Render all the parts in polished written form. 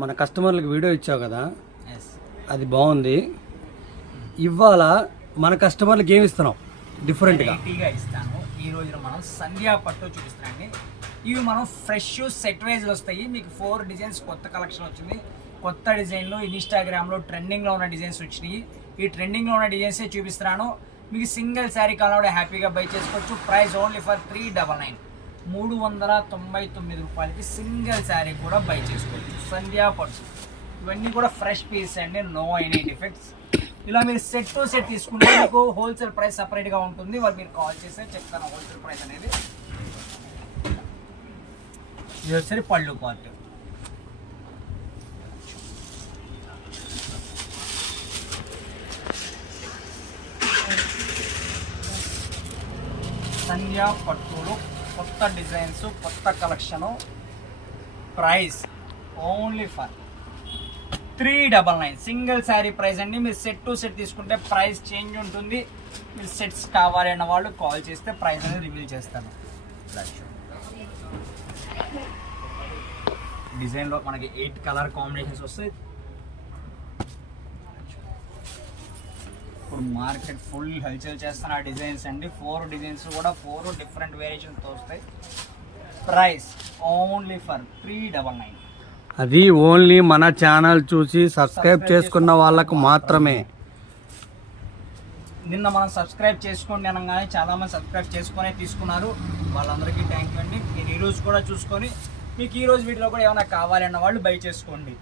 మన కస్టమర్లకు వీడియో ఇచ్చావు కదా, ఎస్ అది బాగుంది. ఇవాళ మన కస్టమర్లకు ఏమి ఇస్తున్నాం డిఫరెంట్గా? వెరైటీగా ఇస్తాను. ఈ రోజున మనం సంధ్యా పట్టు చూపిస్తానండి. ఇవి మనం ఫ్రెష్ సెట్ వైజ్లు వస్తాయి. మీకు 4 డిజైన్స్ కొత్త కలెక్షన్ వచ్చింది. కొత్త డిజైన్లు ఇన్స్టాగ్రామ్లో ట్రెండింగ్లో ఉన్న డిజైన్స్ వచ్చినాయి. ఈ ట్రెండింగ్లో ఉన్న డిజైన్సే చూపిస్తున్నాను. మీకు సింగిల్ శారీ కావాలంటే హ్యాపీగా బై చేసుకోవచ్చు. ప్రైస్ ఓన్లీ ఫర్ 399, 399 రూపాయలకి సింగిల్ శారీ కూడా బై చేసుకోవచ్చు. సంధ్యా పట్టు ఇవన్నీ కూడా ఫ్రెష్ పీస్ అండి, నో ఎనీ డిఫెక్ట్స్. ఇలా మీరు సెట్ టు సెట్ తీసుకుంటే మీకు హోల్సేల్ ప్రైస్ సపరేట్గా ఉంటుంది. వాళ్ళు మీరు కాల్ చేస్తే చెప్తాను హోల్సేల్ ప్రైస్ అనేది. ఇది వచ్చేసరి పళ్ళు పార్ట్. సంధ్యా పట్టులు కొత్త డిజైన్స్, కొత్త collection. Price only for 399 single sari price అండి. మీరు సెట్ టు సెట్ తీసుకుంటే ప్రైస్ చేంజ్ ఉంటుంది. మీరు సెట్స్ కావాలి అన్న వాళ్ళు కాల్ చేస్తే ప్రైస్ అనేది రివీల్ చేస్తాను. డిజైన్లో మనకి 8 కలర్ కాంబినేషన్స్ వస్తాయి. ఇప్పుడు మార్కెట్ ఫుల్ హల్చల్ చేస్తున్న డిజైన్స్ అండి. 4 డిజైన్స్ కూడా 4 డిఫరెంట్ వేరియేషన్తో వస్తాయి. Price only for 399. అది ఓన్లీ మన ఛానల్ చూసి సబ్స్క్రైబ్ చేసుకున్న వాళ్ళకు మాత్రమే. నిన్న మనం సబ్స్క్రైబ్ చేసుకోండి అనగానే చాలామంది సబ్స్క్రైబ్ చేసుకునే తీసుకున్నారు. వాళ్ళందరికీ థ్యాంక్ యూ అండి. మీరు ఈరోజు కూడా చూసుకొని మీకు ఈరోజు వీటిలో కూడా ఏమైనా కావాలన్న వాళ్ళు బై చేసుకోండి.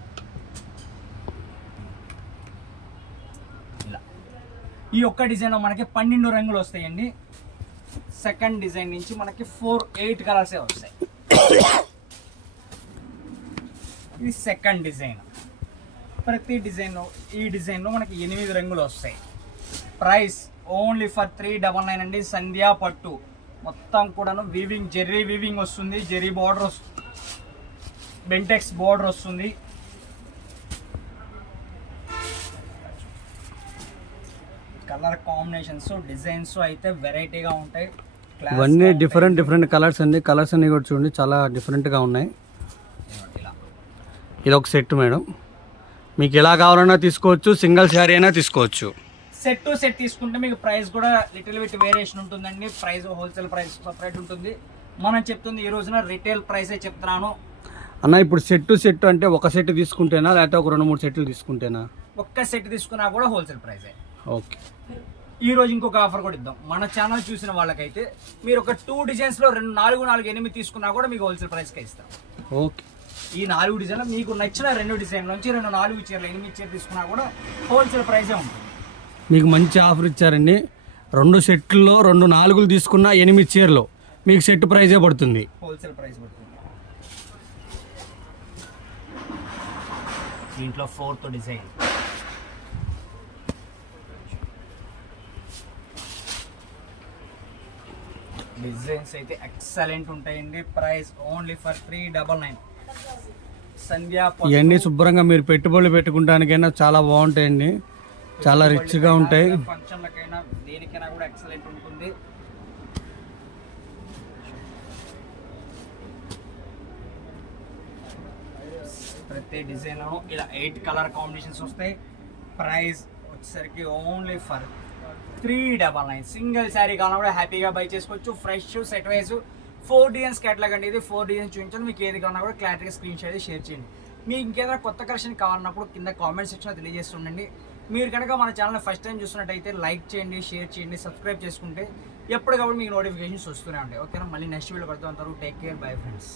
ఇలా ఈ ఒక్క డిజైన్లో మనకి 12 రంగులు వస్తాయండి. సెకండ్ డిజైన్ నుంచి మనకి 8 కలర్సే వస్తాయి. ఇది సెకండ్ డిజైన్. ప్రతి డిజైన్లో ఈ డిజైన్లో మనకి 8 రంగులు వస్తాయి. ప్రైస్ ఓన్లీ ఫర్ 399 అండి. సంధ్యా పట్టు మొత్తం కూడాను వీవింగ్, జెర్రీ వీవింగ్ వస్తుంది. జెర్రీ బార్డర్ వస్తుంది, బెంటెక్స్ బార్డర్ వస్తుంది. కలర్ కాంబినేషన్స్, డిజైన్స్ అయితే వెరైటీగా ఉంటాయి. ఇవన్నీ డిఫరెంట్ కలర్స్ అండి. కలర్స్ అన్ని కూడా చూడండి, చాలా డిఫరెంట్గా ఉన్నాయి. ఇది ఒక సెట్ మేడం, మీకు ఎలా కావాలన్నా తీసుకోవచ్చు, సింగిల్ శారీ అయినా తీసుకోవచ్చు. సెట్ టు సెట్ తీసుకుంటే మీకు ప్రైస్ కూడా లిటిల్ బిట్ వేరియేషన్ ఉంటుందండి. ప్రైస్ హోల్సేల్ ప్రైస్ సపరేట్ ఉంటుంది. మనం చెప్తుంది ఈ రోజున రిటైల్ ప్రైసే చెప్తున్నాను అన్న. ఇప్పుడు సెట్ టు సెట్ అంటే ఒక సెట్ తీసుకుంటేనా, లేకపోతే ఒక 2-3 సెట్లు తీసుకుంటేనా? ఒక్క సెట్ తీసుకున్నా కూడా హోల్సేల్ ప్రైసే. ఓకే. ఈ రోజు ఇంకొక ఆఫర్ కూడా ఇద్దాం. మన ఛానల్ చూసిన వాళ్ళకైతే మీరు ఒక 2 డిజైన్స్లో 8 తీసుకున్నా కూడా మీకు హోల్సేల్ ప్రైస్కే ఇస్తాం. ఓకే. ఈ 4 డిజైన్లు మీకు నచ్చిన 2 డిజైన్ల నుంచి 4 చీరలు 8 చీరలు తీసుకున్నా కూడా హోల్సేల్ ప్రైసే ఉంటుంది. మీకు మంచి ఆఫర్ ఇచ్చారండి. 2 సెట్లలో 2 4 తీసుకున్న 8 చీరలు మీకు సెట్ ప్రైజే పడుతుంది, హోల్సేల్ ప్రైస్ పడుతుంది. దీంట్లో 4th డిజైన్. డిజైన్స్ అయితే ఎక్సలెంట్ ఉంటాయండి. Price only for 399. సంధ్యా ఇవన్నీ శుభ్రంగా మీరు పెట్టుబడులు పెట్టుకుంటానికైనా చాలా బాగుంటాయండి, చాలా రిచ్గా ఉంటాయి. ఫంక్షన్లకైనా దేనికైనా కూడా ఎక్సలెంట్ ఉంటుంది. ప్రతి డిజైన్ ఇలా 8 కలర్ కాంబినేషన్స్ వస్తాయి. ప్రైస్ వచ్చేసరికి ఓన్లీ ఫర్ 399. సింగిల్ శారీ కావాలన్నా కూడా హ్యాపీగా బై చేసుకోవచ్చు. Fresh set wise 4 designs catalogue అండి. ఇది 4 డిజైన్స్ చూపించాలి. మీకు ఏది కావాలన్నా కూడా క్లారిటీగా స్క్రీన్ షాట్ షేర్ చేయండి. మీకు ఇంకేదైనా కొత్త కలెక్షన్ కావాలన్నప్పుడు కింద కామెంట్ సెక్షన్లో తెలియజేస్తుండండి. మీరు కనుక మన ఛానల్ ఫస్ట్ టైం చూస్తున్నట్టయితే లైక్ చేయండి, షేర్ చేయండి, సబ్స్క్రైబ్ చేసుకుంటే ఎప్పటికప్పుడు మీకు నోటిఫికేషన్స్ వస్తూనే ఉంటాయి. ఓకేనా? మళ్ళీ నెక్స్ట్ వీడియో కలుద్దాం. Take care, bye friends.